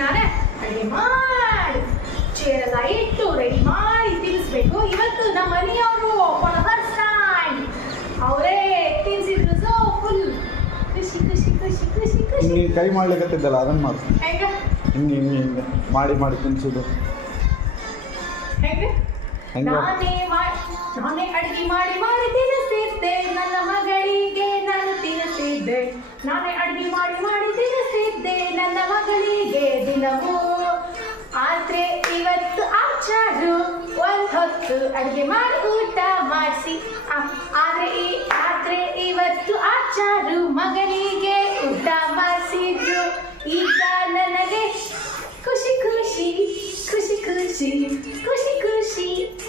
ನಾನೇ ಅಡುಗೆ ಮಾಡಿ ಚೇರೆಲ್ಲ ಇಟ್ಟು ರೆಡಿ ಮಾಡಿ ತಿನ್ನಿಸ್ಬೇಕು. ಇವತ್ತು ನಮ್ಮ ಮನೆಯವರು ಫಸ್ಟ್ ಟೈಮ್ ಅವರೇ ತಿನ್ಸಿದ್ರು. ಸೊ ಫುಲ್ ಖುಷಿ ಖುಷಿ ಖುಷಿ ಖುಷಿ ಖುಷಿ. ಹಿಂಗೆ ಕೈ ಮಾಡ್ಲಿಕ್ಕತ್ತಿದ್ದಲ್ಲ ಅದನ್ನ ಮಾಡು. ಹೆಂಗ ಹಿಂಗೆ ಹಿಂಗೆ ಹಿಂಗೆ ಮಾಡಿ ತಿನ್ಸೋದು ಹೆಂಗೆ? ನಾನೇ ಅಡುಗೆ ಮಾಡಿ ತಿನ್ನಿಸ್ತಿದ್ದೆ ನನ್ನ ಮಗಳಿಗೆ, ನಾನು ತಿನ್ನಿಸ್ತಿದ್ದೆ. ನಾನೇ ಅಡುಗೆ ಮಾಡಿ ತಿನ್ನಿಸ್ತಿದ್ದೆ ನನ್ನ ಮಗಳಿಗೆ ದಿನವೂ. ಆದ್ರೆ ಇವತ್ತು ಆಚಾರು ಒಂದ್ ಹೊತ್ತು ಅಡುಗೆ ಮಾಡಿ ಊಟ ಮಾಡಿಸಿ. ಆದ್ರೆ ಇವತ್ತು ಆಚಾರು ಮಗಳಿಗೆ ಊಟ ಮಾಡಿಸಿದ್ರು. ಈಗ ನನಗೆ ಖುಷಿ ಖುಷಿ ಖುಷಿ ಖುಷಿ ಖುಷಿ ಖುಷಿ.